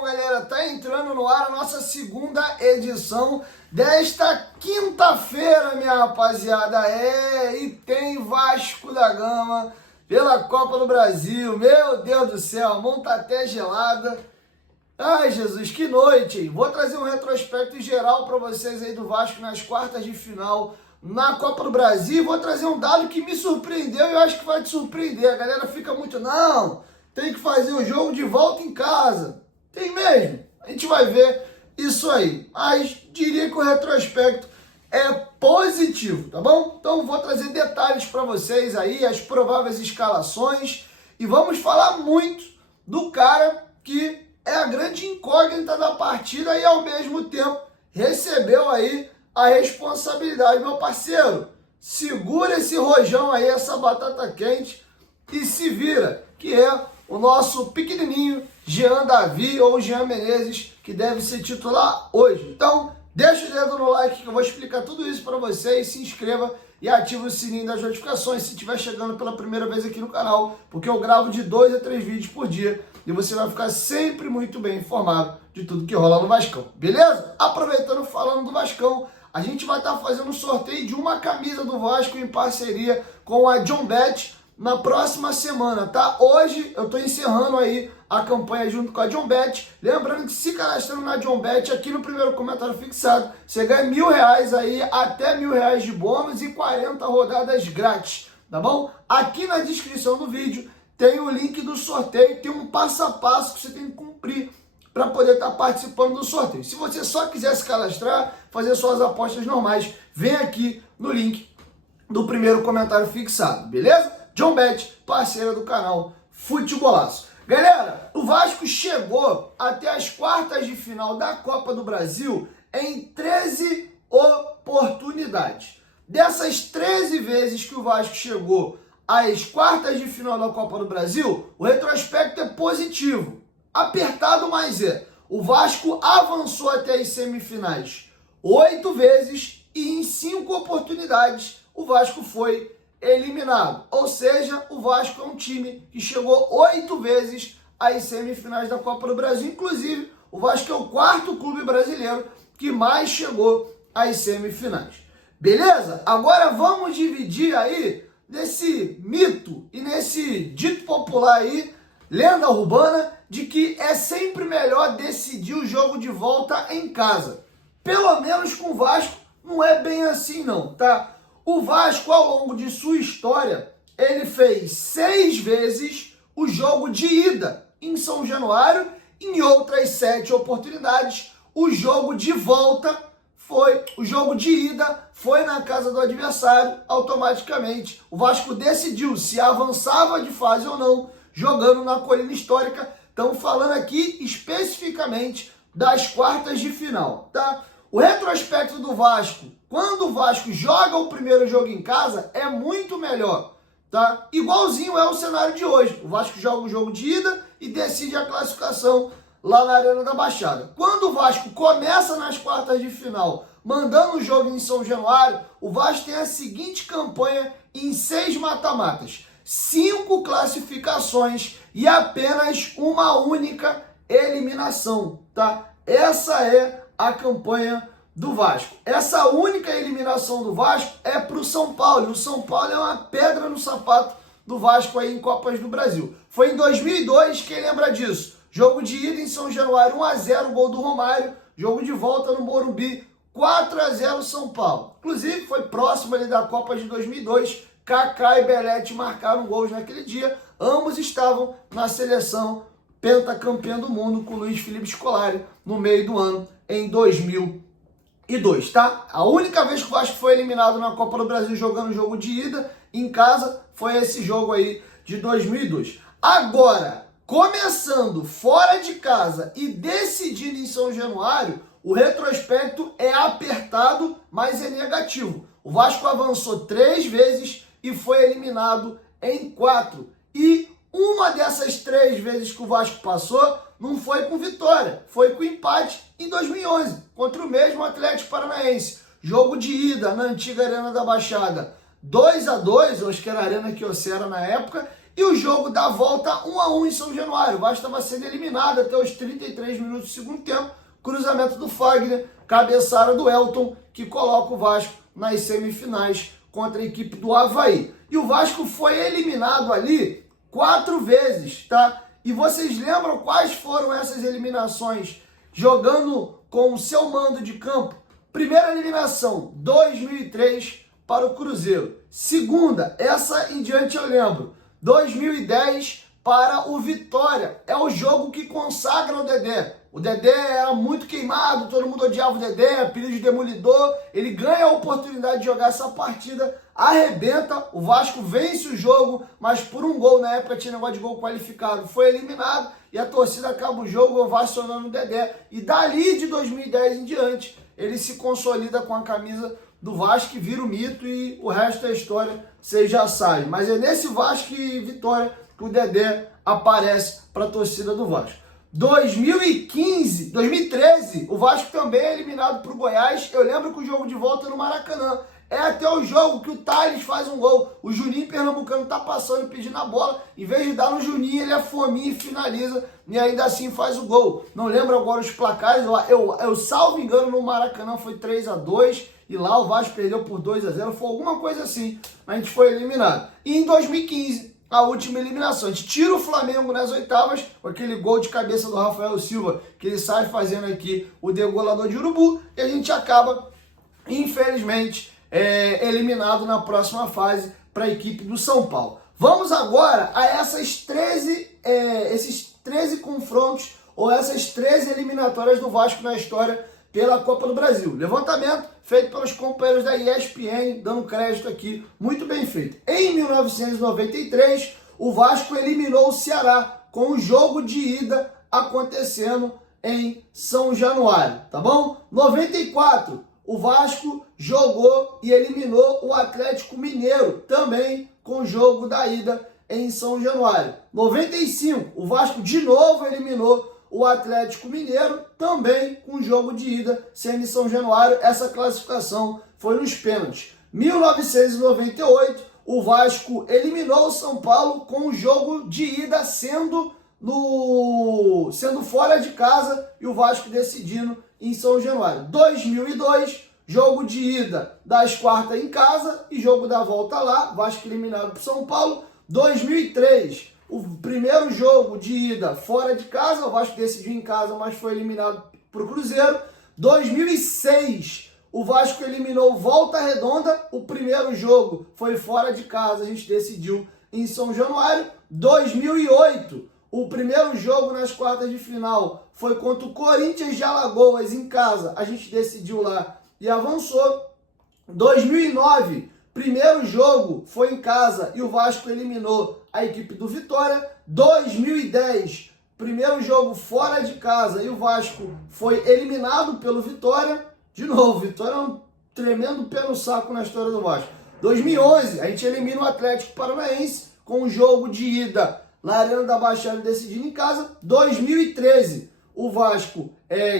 Bom, galera, tá entrando no ar a nossa segunda edição desta quinta-feira, minha rapaziada. E tem Vasco da Gama pela Copa do Brasil. Meu Deus do céu, a mão tá até gelada. Ai, Jesus, que noite, hein? Vou trazer um retrospecto geral para vocês aí do Vasco nas quartas de final na Copa do Brasil. Vou trazer um dado que me surpreendeu e eu acho que vai te surpreender. A galera fica muito, não, tem que fazer o jogo de volta em casa. Tem mesmo, a gente vai ver isso aí. Mas diria que o retrospecto é positivo, tá bom? Então vou trazer detalhes para vocês aí, as prováveis escalações. E vamos falar muito do cara que é a grande incógnita da partida e ao mesmo tempo recebeu aí a responsabilidade. Meu parceiro, segura esse rojão aí, essa batata quente e se vira, que é o nosso pequenininho Jean Davi ou Jean Menezes, que deve ser titular hoje. Então, deixa o dedo no like que eu vou explicar tudo isso para vocês, se inscreva e ative o sininho das notificações se estiver chegando pela primeira vez aqui no canal, porque eu gravo de 2 a 3 vídeos por dia e você vai ficar sempre muito bem informado de tudo que rola no Vascão, beleza? Aproveitando, falando do Vascão, a gente vai estar fazendo um sorteio de uma camisa do Vasco em parceria com a John Bet na próxima semana, tá? Hoje eu estou encerrando aí a campanha junto com a John Bet. Lembrando que se cadastrando na John Bet, aqui no primeiro comentário fixado, você ganha R$1.000 aí, até R$1.000 de bônus e 40 rodadas grátis, tá bom? Aqui na descrição do vídeo tem o link do sorteio, tem um passo a passo que você tem que cumprir para poder estar participando do sorteio. Se você só quiser se cadastrar, fazer suas apostas normais, vem aqui no link do primeiro comentário fixado, beleza? John Bet, parceira do canal Futebolaço. Galera, o Vasco chegou até as quartas de final da Copa do Brasil em 13 oportunidades. Dessas 13 vezes que o Vasco chegou às quartas de final da Copa do Brasil, o retrospecto é positivo. Apertado, mas é. O Vasco avançou até as semifinais 8 vezes e em 5 oportunidades o Vasco foi eliminado. Ou seja, o Vasco é um time que chegou 8 vezes às semifinais da Copa do Brasil. Inclusive, o Vasco é o quarto clube brasileiro que mais chegou às semifinais. Beleza? Agora vamos dividir aí nesse mito e nesse dito popular aí, lenda urbana, de que é sempre melhor decidir o jogo de volta em casa. Pelo menos com o Vasco não é bem assim não, tá? O Vasco, ao longo de sua história, ele fez 6 vezes o jogo de ida em São Januário. Em outras 7 oportunidades, o jogo de volta o jogo de ida foi na casa do adversário. Automaticamente, o Vasco decidiu se avançava de fase ou não, jogando na Colina Histórica. Estamos falando aqui especificamente das quartas de final, tá? O retrospecto do Vasco, quando o Vasco joga o primeiro jogo em casa, é muito melhor, tá? Igualzinho é o cenário de hoje. O Vasco joga o jogo de ida e decide a classificação lá na Arena da Baixada. Quando o Vasco começa nas quartas de final, mandando o jogo em São Januário, o Vasco tem a seguinte campanha em 6 mata-matas: 5 classificações e apenas uma única eliminação, tá? Essa é a campanha do Vasco. Essa única eliminação do Vasco é para o São Paulo. E o São Paulo é uma pedra no sapato do Vasco aí em Copas do Brasil. Foi em 2002, quem lembra disso? Jogo de ida em São Januário, 1-0, gol do Romário. Jogo de volta no Morumbi, 4-0 São Paulo. Inclusive, foi próximo ali da Copa de 2002. Kaká e Belete marcaram gols naquele dia. Ambos estavam na seleção pentacampeã do mundo com Luiz Felipe Scolari no meio do ano, em 2002, tá? A única vez que o Vasco foi eliminado na Copa do Brasil jogando jogo de ida em casa foi esse jogo aí de 2002. Agora, começando fora de casa e decidindo em São Januário, o retrospecto é apertado, mas é negativo. O Vasco avançou 3 vezes e foi eliminado em 4. E uma dessas 3 vezes que o Vasco passou não foi com vitória, foi com empate em 2011, contra o mesmo Atlético Paranaense. Jogo de ida na antiga Arena da Baixada, 2-2, eu acho que era a Arena Kyocera na época, E o jogo da volta 1-1 em São Januário. O Vasco estava sendo eliminado até os 33 minutos do segundo tempo. Cruzamento do Fagner, cabeçada do Elton, que coloca o Vasco nas semifinais contra a equipe do Avaí. E o Vasco foi eliminado ali 4 vezes, tá? E vocês lembram quais foram essas eliminações jogando com o seu mando de campo? Primeira eliminação, 2003 para o Cruzeiro. Segunda, essa em diante eu lembro, 2010 para o Vitória. É o jogo que consagra o Dedé. O Dedé era muito queimado, todo mundo odiava o Dedé, apelido de demolidor. Ele ganha a oportunidade de jogar essa partida, arrebenta, o Vasco vence o jogo, mas por um gol, na época tinha negócio de gol qualificado, foi eliminado e a torcida acaba o jogo ovacionando o Dedé. E dali de 2010 em diante, ele se consolida com a camisa do Vasco, vira o mito e o resto é história, vocês já sabem. Mas é nesse Vasco e Vitória que o Dedé aparece para a torcida do Vasco. 2013, o Vasco também é eliminado para o Goiás. Eu lembro que o jogo de volta no Maracanã. É até o jogo que o Thales faz um gol. O Juninho Pernambucano tá passando, pedindo a bola. Em vez de dar no Juninho, ele é fominha e finaliza. E ainda assim faz o gol. Não lembro agora os placares. Eu salvo engano, no Maracanã foi 3-2. E lá o Vasco perdeu por 2-0. Foi alguma coisa assim. A gente foi eliminado. E em 2015, a última eliminação. A gente tira o Flamengo nas oitavas, com aquele gol de cabeça do Rafael Silva, que ele sai fazendo aqui o degolador de urubu. E a gente acaba, infelizmente, eliminado na próxima fase para a equipe do São Paulo. Vamos agora a esses 13 confrontos ou essas 13 eliminatórias do Vasco na história pela Copa do Brasil. Levantamento feito pelos companheiros da ESPN, dando crédito aqui, muito bem feito. Em 1993, o Vasco eliminou o Ceará com o jogo de ida acontecendo em São Januário, tá bom? 94, o Vasco jogou e eliminou o Atlético Mineiro, também com o jogo da ida em São Januário. 95, o Vasco de novo eliminou o Atlético Mineiro, também com o jogo de ida sendo em São Januário. Essa classificação foi nos pênaltis. 1998, o Vasco eliminou o São Paulo com o jogo de ida sendo fora de casa e o Vasco decidindo em São Januário. 2002, jogo de ida das quartas em casa e jogo da volta lá, Vasco eliminado por São Paulo. 2003, o primeiro jogo de ida fora de casa, o Vasco decidiu em casa, mas foi eliminado para o Cruzeiro. 2006, o Vasco eliminou Volta Redonda, o primeiro jogo foi fora de casa, a gente decidiu em São Januário. 2008, o primeiro jogo nas quartas de final foi contra o Corinthians de Alagoas em casa, a gente decidiu lá e avançou. 2009, primeiro jogo foi em casa e o Vasco eliminou a equipe do Vitória. 2010, primeiro jogo fora de casa e o Vasco foi eliminado pelo Vitória. De novo, Vitória é um tremendo pé no saco na história do Vasco. 2011, a gente elimina o Atlético Paranaense com o jogo de ida na Arena da Baixada decidindo em casa. 2013, o Vasco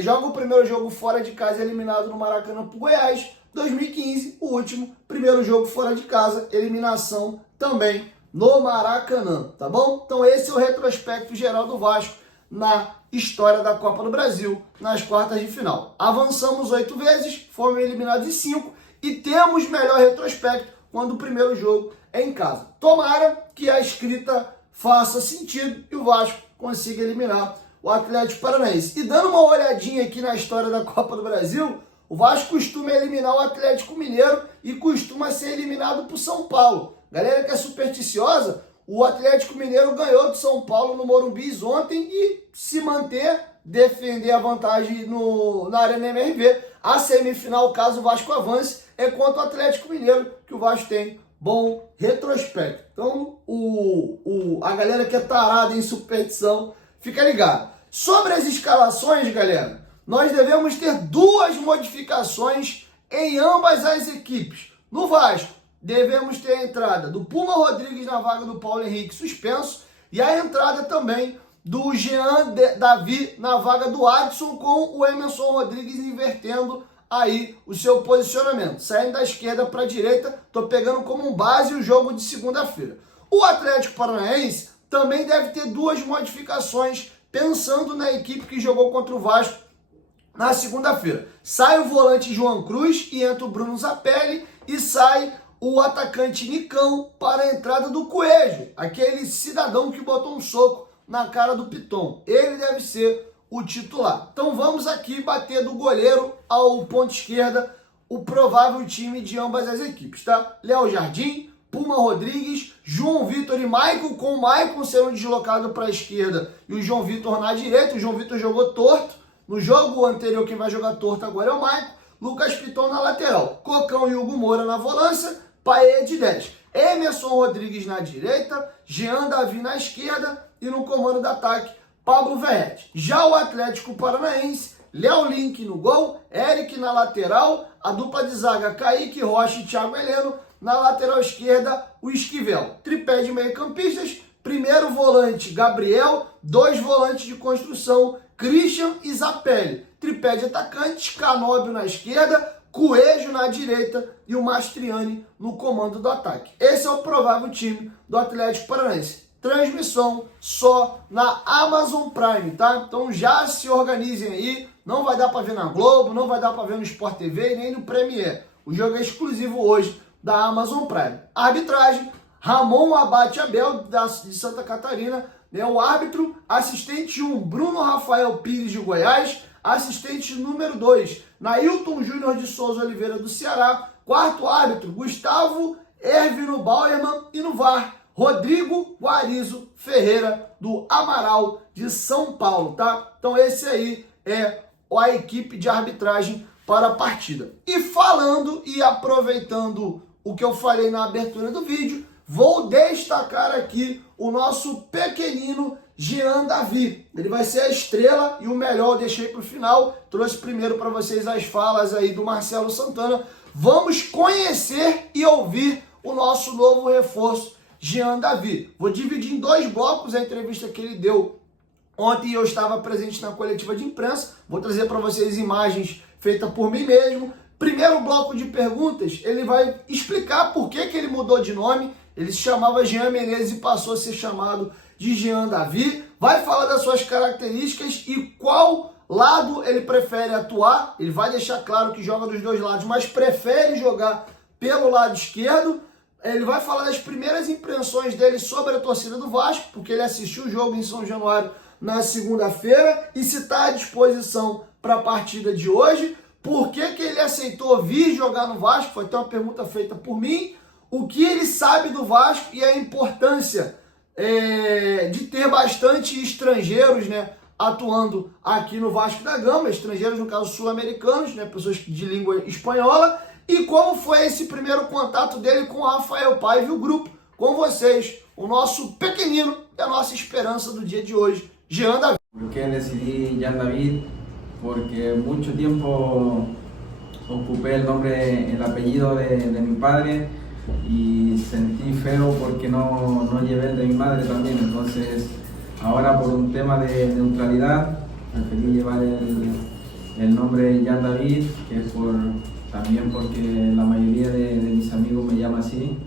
joga o primeiro jogo fora de casa eliminado no Maracanã para o Goiás. 2015, o último, primeiro jogo fora de casa, eliminação também no Maracanã, tá bom? Então esse é o retrospecto geral do Vasco na história da Copa do Brasil, nas quartas de final. Avançamos 8 vezes, fomos eliminados em 5 e temos melhor retrospecto quando o primeiro jogo é em casa. Tomara que a escrita faça sentido e o Vasco consiga eliminar o Atlético Paranaense. E dando uma olhadinha aqui na história da Copa do Brasil, o Vasco costuma eliminar o Atlético Mineiro e costuma ser eliminado por São Paulo. Galera que é supersticiosa, o Atlético Mineiro ganhou do São Paulo no Morumbi ontem e se manter, defender a vantagem na Arena MRV. A semifinal, caso o Vasco avance, é contra o Atlético Mineiro, que o Vasco tem bom retrospecto. Então, a galera que é tarada em superstição, fica ligado. Sobre as escalações, galera, nós devemos ter 2 modificações em ambas as equipes. No Vasco, devemos ter a entrada do Puma Rodrigues na vaga do Paulo Henrique suspenso e a entrada também do Jean Davi na vaga do Adson, com o Emerson Rodrigues invertendo aí o seu posicionamento, saindo da esquerda para a direita. Tô pegando como base o jogo de segunda-feira. O Atlético Paranaense também deve ter duas modificações, pensando na equipe que jogou contra o Vasco na segunda-feira. Sai o volante João Cruz e entra o Bruno Zapelli, e sai o atacante Nicão para a entrada do Coelho, aquele cidadão que botou um soco na cara do Piton. Ele deve ser o titular. Então vamos aqui bater do goleiro ao ponto esquerda o provável time de ambas as equipes, tá? Léo Jardim, Puma Rodrigues, João Vitor e Maicon, com o Maicon sendo deslocado para a esquerda e o João Vitor na direita. O João Vitor jogou torto no jogo anterior, quem vai jogar torto agora é o Maicon. Lucas Piton na lateral, Cocão e Hugo Moura na volância, Paê de 10. Emerson Rodrigues na direita, Jean Davi na esquerda e no comando do ataque, Pablo Verrete. Já o Atlético Paranaense, Léo Link no gol, Eric na lateral, a dupla de zaga Kaique Rocha e Thiago Heleno, na lateral esquerda o Esquivel. Tripé de meio-campistas, primeiro volante Gabriel, dois volantes de construção, Christian e Zapelli. Tripé de atacantes, Canóbio na esquerda, Coelho na direita e o Mastriani no comando do ataque. Esse é o provável time do Atlético Paranaense. Transmissão só na Amazon Prime, tá? Então já se organizem aí, não vai dar para ver na Globo, não vai dar para ver no Sport TV nem no Premiere. O jogo é exclusivo hoje da Amazon Prime. Arbitragem, Ramon Abate Abel, de Santa Catarina, né? O árbitro, assistente 1, Bruno Rafael Pires de Goiás, assistente número 2, Nailton Júnior de Souza Oliveira do Ceará, quarto árbitro, Gustavo Ervino Bauerman, e no VAR, Rodrigo Guarizo Ferreira, do Amaral, de São Paulo, tá? Então esse aí é a equipe de arbitragem para a partida. E falando e aproveitando o que eu falei na abertura do vídeo, vou destacar aqui o nosso pequenino Jean Davi. Ele vai ser a estrela e o melhor eu deixei para o final. Trouxe primeiro para vocês as falas aí do Marcelo Santana. Vamos conhecer e ouvir o nosso novo reforço, Jean Davi. Vou dividir em dois blocos a entrevista que ele deu ontem. Eu estava presente na coletiva de imprensa. Vou trazer para vocês imagens feitas por mim mesmo. Primeiro bloco de perguntas, ele vai explicar por que ele mudou de nome. Ele se chamava Jean Menezes e passou a ser chamado de Jean Davi. Vai falar das suas características e qual lado ele prefere atuar. Ele vai deixar claro que joga dos dois lados, mas prefere jogar pelo lado esquerdo. Ele vai falar das primeiras impressões dele sobre a torcida do Vasco, porque ele assistiu o jogo em São Januário na segunda-feira, e se está à disposição para a partida de hoje. Por que ele aceitou vir jogar no Vasco? Foi até uma pergunta feita por mim. O que ele sabe do Vasco e a importância de ter bastante estrangeiros, né, atuando aqui no Vasco da Gama, estrangeiros no caso sul-americanos, né, pessoas de língua espanhola, e como foi esse primeiro contato dele com o Rafael Paiva e o grupo. Com vocês, o nosso pequenino e a nossa esperança do dia de hoje, Jean Davi. ¿Por qué decidí Jean David? Porque mucho tiempo ocupé el nombre, el apellido de mi padre, y sentí feo porque no llevé el de mi madre también. Entonces ahora, por un tema de neutralidad, preferí llevar el nombre Jean David, que es también porque la mayoría de mis amigos me llama así.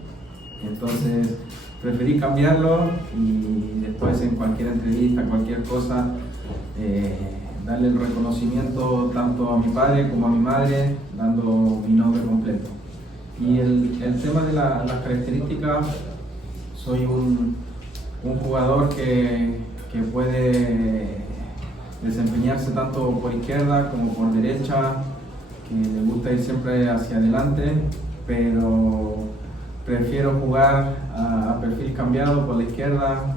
Entonces preferí cambiarlo, y después en cualquier entrevista, cualquier cosa, darle el reconocimiento tanto a mi padre como a mi madre, dando mi nombre completo. Y el tema de las características, soy un jugador que puede desempeñarse tanto por izquierda como por derecha, que le gusta ir siempre hacia adelante, pero prefiero jugar a perfil cambiado por la izquierda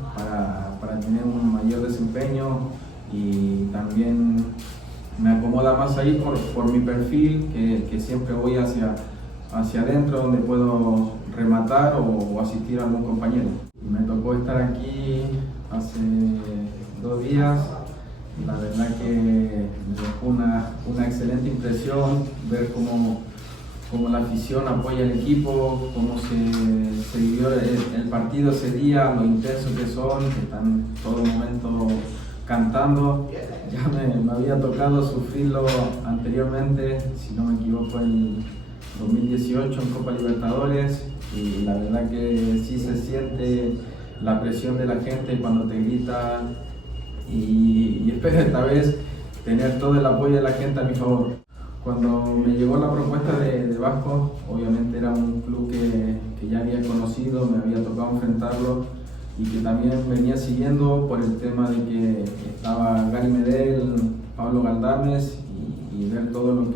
para tener un mayor desempeño, y también me acomoda más ahí por mi perfil, que siempre voy hacia adentro, donde puedo rematar o asistir a algún compañero. Me tocó estar aquí hace 2 días. La verdad que me dejó una excelente impresión ver cómo la afición apoya al equipo, cómo se vivió el partido ese día, lo intenso que son, que están en todo momento cantando. Ya me había tocado sufrirlo anteriormente, si no me equivoco, 2018 en Copa Libertadores, y la verdad que sí se siente la presión de la gente cuando te grita, y espero esta vez tener todo el apoyo de la gente a mi favor. Cuando me llegó la propuesta de Vasco, obviamente era un club que ya había conocido, me había tocado enfrentarlo y que también venía siguiendo por el tema de que estaba Gary Medel, Pablo Galdames, y ver todo lo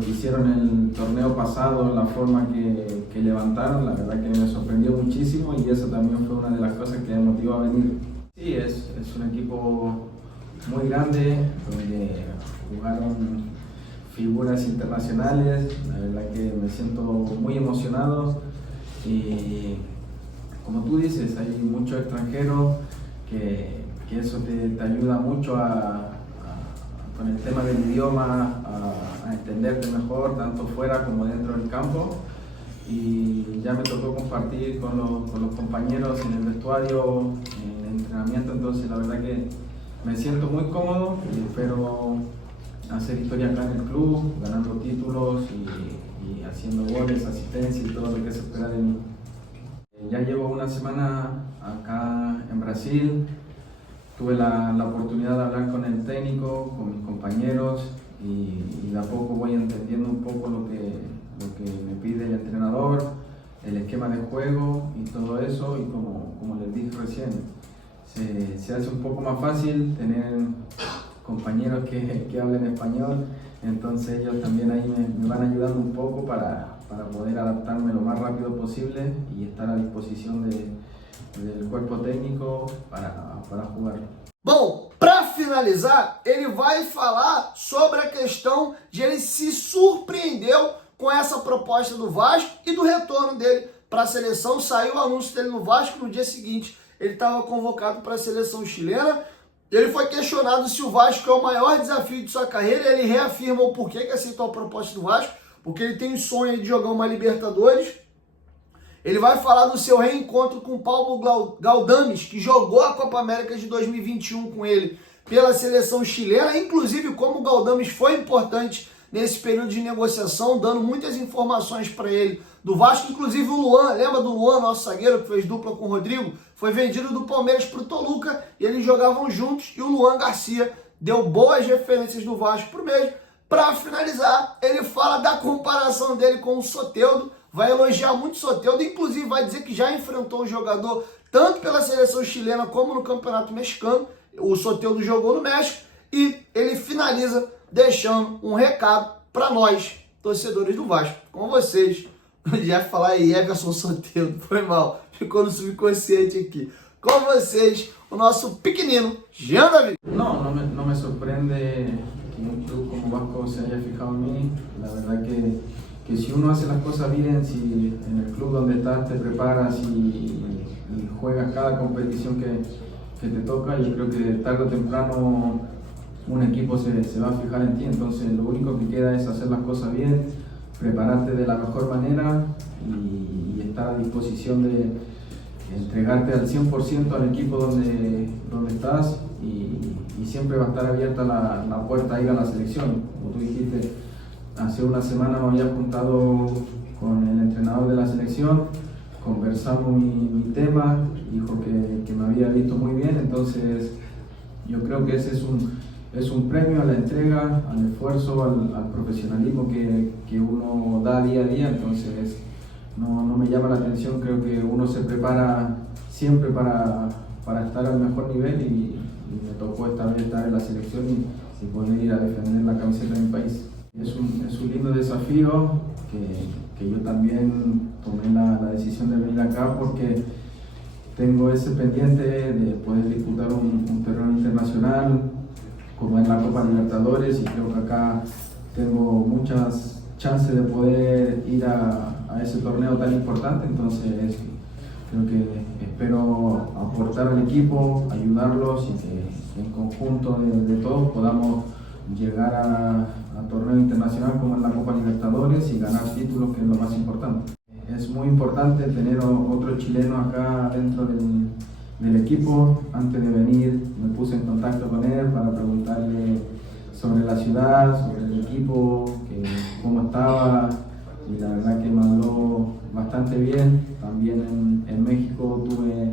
que hicieron en el torneo pasado, la forma que levantaron, la verdad que me sorprendió muchísimo, y eso también fue una de las cosas que me motivó a venir. Sí, es un equipo muy grande, donde jugaron figuras internacionales, la verdad que me siento muy emocionado, y como tú dices, hay muchos extranjeros que eso te ayuda mucho con el tema del idioma, a entenderte mejor, tanto fuera como dentro del campo. Y ya me tocó compartir con los compañeros en el vestuario, en el entrenamiento, entonces la verdad que me siento muy cómodo y espero hacer historia acá en el club, ganando títulos y haciendo goles, asistencia y todo lo que se espera de mí. Ya llevo una semana acá en Brasil, tuve la oportunidad de hablar con el técnico, con mis compañeros, y de a poco voy entendiendo un poco lo que me pide el entrenador, el esquema de juego y todo eso, y como les dije recién, se hace un poco más fácil tener compañeros que hablen español, entonces ellos también ahí me van ayudando un poco para poder adaptarme lo más rápido posible y estar a disposición del cuerpo técnico para jugar. Bom, para finalizar, ele vai falar sobre a questão de ele se surpreendeu com essa proposta do Vasco e do retorno dele para a seleção. Saiu o anúncio dele no Vasco, no dia seguinte ele estava convocado para a seleção chilena. Ele foi questionado se o Vasco é o maior desafio de sua carreira, ele reafirma o porquê que aceitou a proposta do Vasco, porque ele tem o sonho de jogar uma Libertadores. Ele vai falar do seu reencontro com o Pablo Galdames, que jogou a Copa América de 2021 com ele pela seleção chilena, inclusive como o Galdames foi importante nesse período de negociação, dando muitas informações para ele do Vasco, inclusive o Luan, lembra do Luan, nosso zagueiro que fez dupla com o Rodrigo? Foi vendido do Palmeiras para o Toluca e eles jogavam juntos, e o Luan Garcia deu boas referências do Vasco para o mesmo. Para finalizar, ele fala da comparação dele com o Soteldo, vai elogiar muito o Soteldo, inclusive vai dizer que já enfrentou o jogador tanto pela seleção chilena como no Campeonato Mexicano. O Soteldo jogou no México, e ele finaliza deixando um recado para nós, torcedores do Vasco. Com vocês, já falar aí, Everson Soteldo, foi mal, ficou no subconsciente aqui. Com vocês, o nosso pequenino Jean David. No me sorprende que un club como Vasco se haya fijado en mí. La verdad que si uno hace las cosas bien, si en el club donde estás te preparas y juegas cada competición que te toca, yo creo que tarde o temprano un equipo se va a fijar en ti. Entonces lo único que queda es hacer las cosas bien, prepararte de la mejor manera y estar a disposición de entregarte al 100% al equipo donde estás, y siempre va a estar abierta la puerta a ir a la selección. Como tú dijiste, hace una semana me había juntado con el entrenador de la selección, conversamos mi tema, dijo que me había visto muy bien, entonces yo creo que ese es un premio a la entrega, al esfuerzo, al profesionalismo que uno da día a día. Entonces no me llama la atención, creo que uno se prepara siempre para estar al mejor nivel, y me tocó esta vez estar en la selección y poder ir a defender la camiseta de mi país. Es un lindo desafío que yo también tomé la decisión de venir acá porque tengo ese pendiente de poder disputar un torneo internacional como es la Copa Libertadores, y creo que acá tengo muchas chances de poder ir a ese torneo tan importante. Entonces creo que espero aportar al equipo, ayudarlos, y que en conjunto de todos podamos llegar a torneo internacional como es la Copa Libertadores y ganar títulos, que es lo más importante. Es muy importante tener otro chileno acá dentro del equipo. Antes de venir me puse en contacto con él para preguntarle sobre la ciudad, sobre el equipo, cómo estaba, y la verdad que me habló bastante bien. También en México tuve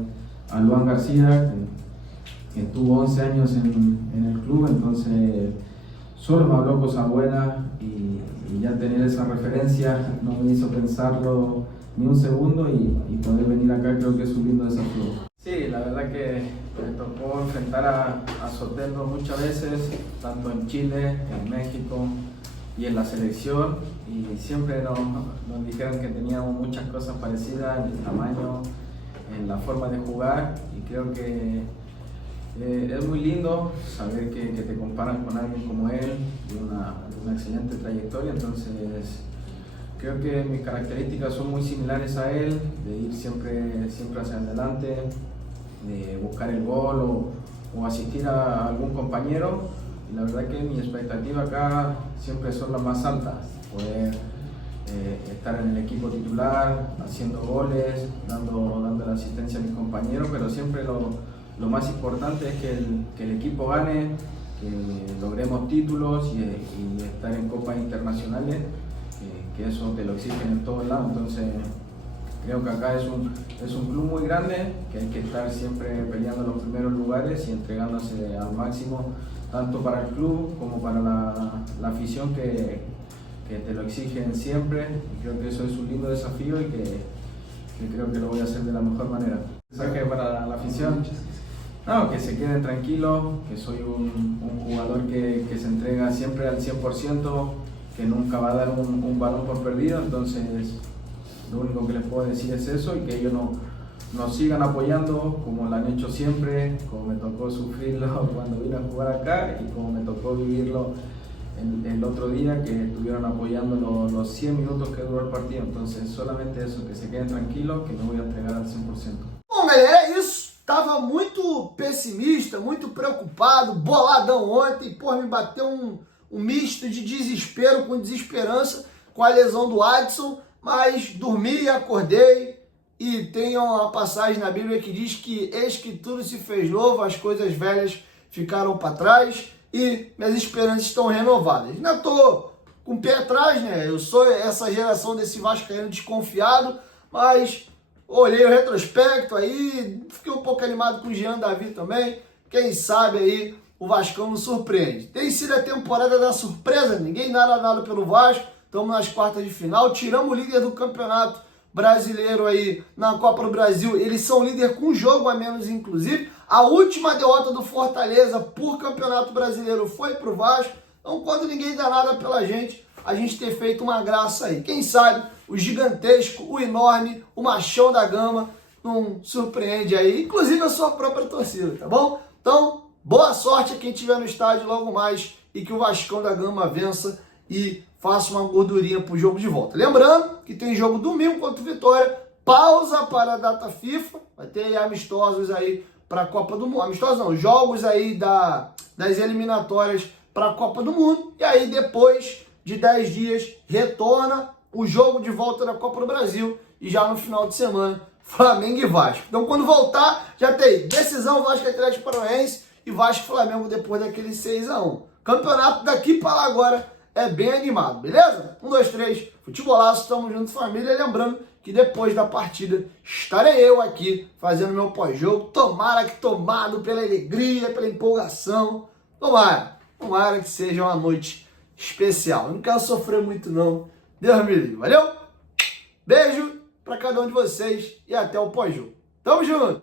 a Luan García, que estuvo 11 años en el club, entonces solo me habló cosas buenas y ya tener esa referencia no me hizo pensarlo ni un segundo y poder venir acá creo que es un lindo desafío. Sí, la verdad que me tocó enfrentar a Soteldo muchas veces, tanto en Chile, en México y en la selección, y siempre nos dijeron que teníamos muchas cosas parecidas en el tamaño, en la forma de jugar, y creo que es muy lindo saber que te comparan con alguien como él, de una excelente trayectoria. Entonces creo que mis características son muy similares a él, de ir siempre hacia adelante, de buscar el gol o asistir a algún compañero. Y la verdad que mi expectativa acá siempre son las más altas, poder estar en el equipo titular, haciendo goles, dando la asistencia a mis compañeros, pero siempre lo más importante es que el equipo gane, que logremos títulos y estar en copas internacionales, que eso te lo exigen en todos lados. Entonces creo que acá es un club muy grande, que hay que estar siempre peleando los primeros lugares y entregándose al máximo, tanto para el club como para la afición que te lo exigen siempre. Y creo que eso es un lindo desafío y que creo que lo voy a hacer de la mejor manera. Mensaje para la afición: no, que se queden tranquilos, que soy un jugador que se entrega siempre al 100%, que nunca va a dar un balón por perdido. Entonces lo único que les puedo decir es eso, y que ellos nos sigan apoyando como lo han hecho siempre, como me tocó sufrirlo cuando vine a jugar acá y como me tocó vivirlo el otro día, que estuvieron apoyando los 100 minutos que duró el partido. Entonces solamente eso, que se queden tranquilos, que me voy a entregar al 100%. Bom, galera, é isso. Tava muito pessimista, muito preocupado, boladão ontem. Pô, me bateu um misto de desespero com desesperança com a lesão do Adson, mas dormi, acordei, e tem uma passagem na Bíblia que diz que eis que tudo se fez novo, as coisas velhas ficaram para trás e minhas esperanças estão renovadas. Ainda tô com o pé atrás, né? Eu sou essa geração desse vascaíno desconfiado, mas olhei o retrospecto aí, fiquei um pouco animado com o Jean Davi também. Quem sabe aí o Vascão nos surpreende. Tem sido a temporada da surpresa, ninguém nada pelo Vasco. Estamos nas quartas de final, tiramos o líder do campeonato brasileiro aí na Copa do Brasil. Eles são líder com um jogo a menos, inclusive. A última derrota do Fortaleza por campeonato brasileiro foi pro Vasco. Então, quando ninguém dá nada pela gente, a gente ter feito uma graça aí. Quem sabe o gigantesco, o enorme, o machão da gama não surpreende aí, inclusive a sua própria torcida, tá bom? Então, boa sorte a quem estiver no estádio logo mais e que o Vascão da Gama vença e faça uma gordurinha pro jogo de volta. Lembrando que tem jogo domingo contra o Vitória, pausa para a data FIFA, vai ter amistosos aí para a Copa do Mundo, amistosos não, jogos aí das eliminatórias para a Copa do Mundo, e aí depois de 10 dias retorna o jogo de volta da Copa do Brasil, e já no final de semana Flamengo e Vasco. Então quando voltar já tem decisão Vasco Atlético Paranaense e Vasco Flamengo depois daquele 6-1. Campeonato daqui para lá agora é bem animado, beleza? 1, 2, 3, futebolaço, tamo junto, família. Lembrando que depois da partida estarei eu aqui fazendo meu pós-jogo. Tomara que tomado pela alegria, pela empolgação. Tomara que seja uma noite especial. Eu não quero sofrer muito não. Deus me livre. Valeu? Beijo pra cada um de vocês e até o pós-jogo. Tamo junto!